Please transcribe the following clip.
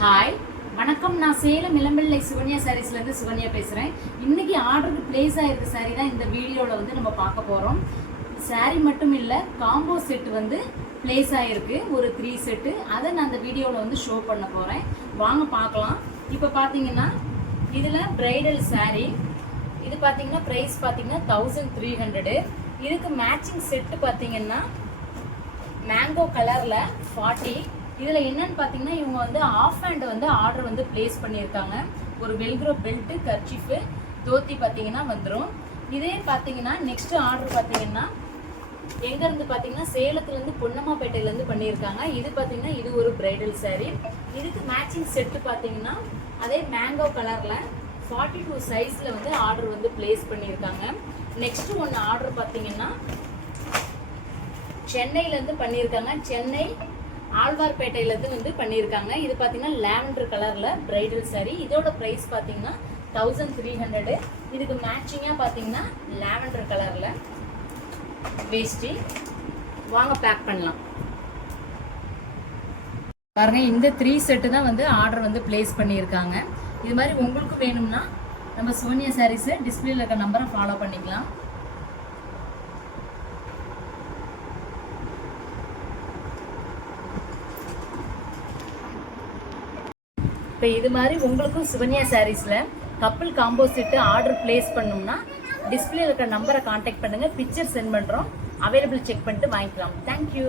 Hi வணக்கம். நான் சேலம் இளம்பிள்ளை சுகன்யா சாரீஸ்லேருந்து சுகன்யா பேசுகிறேன். இன்றைக்கி ஆர்டருக்கு பிளேஸ் ஆகிருக்க சாரீ தான் இந்த வீடியோவில் வந்து நம்ம பார்க்க போகிறோம். சாரீ மட்டும் இல்லை, காம்போ செட்டு வந்து பிளேஸ் ஆகிருக்கு, ஒரு 3 செட்டு. அதை நான் அந்த வீடியோவில் வந்து ஷோ பண்ண போகிறேன். வாங்க பார்க்கலாம். இப்போ பார்த்தீங்கன்னா இதில் பிரைடல் சாரீ. இது பார்த்தீங்கன்னா ப்ரைஸ் பார்த்தீங்கன்னா 1300. இதுக்கு மேட்சிங் செட்டு பார்த்தீங்கன்னா மேங்கோ கலரில் 40. இதில் என்னன்னு பார்த்தீங்கன்னா இவங்க வந்து ஆஃப் ஹேண்ட் வந்து ஆர்டர் வந்து பிளேஸ் பண்ணியிருக்காங்க. ஒரு வெல்க்ரோ பெல்ட்டு, கர்ச்சிஃபு, தோத்தி பார்த்தீங்கன்னா வந்துடும். இதே பார்த்தீங்கன்னா நெக்ஸ்ட் ஆர்டர் பார்த்தீங்கன்னா எங்கேருந்து பார்த்தீங்கன்னா சேலத்துலேருந்து பொன்னம்மாப்பேட்டையிலேருந்து பண்ணியிருக்காங்க. இது பார்த்தீங்கன்னா இது ஒரு பிரைடல் சாரீ. இதுக்கு மேட்சிங் செட்டு பார்த்தீங்கன்னா அதே மேங்கோ கலரில் 42 சைஸில் வந்து ஆர்டர் வந்து பிளேஸ் பண்ணியிருக்காங்க. நெக்ஸ்ட் ஒன்று ஆர்டர் பார்த்தீங்கன்னா சென்னையிலேருந்து பண்ணியிருக்காங்க. சென்னை ஆழ்வார்பேட்டையிலேருந்து வந்து பண்ணியிருக்காங்க. இது பார்த்தீங்கன்னா லாவெண்டர் கலரில் பிரைடல் சாரீ. இதோட ப்ரைஸ் பார்த்தீங்கன்னா 1300. இதுக்கு மேட்சிங்காக பார்த்தீங்கன்னா லாவெண்டர் கலரில் வேஷ்டி. வாங்க பேக் பண்ணலாம். பாருங்க, இந்த 3 செட்டு தான் வந்து ஆர்டர் வந்து பிளேஸ் பண்ணியிருக்காங்க. இது மாதிரி உங்களுக்கு வேணும்னா நம்ம சோனியா சாரீஸை டிஸ்பிளேல இருக்க நம்பரை ஃபாலோ பண்ணிக்கலாம். இப்போ இது மாதிரி உங்களுக்கும் சுகன்யா சாரீஸில் couple combo set order place பண்ணோம்னா டிஸ்பிளேல இருக்கிற நம்பரை கான்டாக்ட் பண்ணுங்கள். பிக்சர் சென்ட் பண்ணுறோம். அவைலபிள் செக் பண்ணிட்டு வாங்கிக்கலாம். தேங்க்யூ.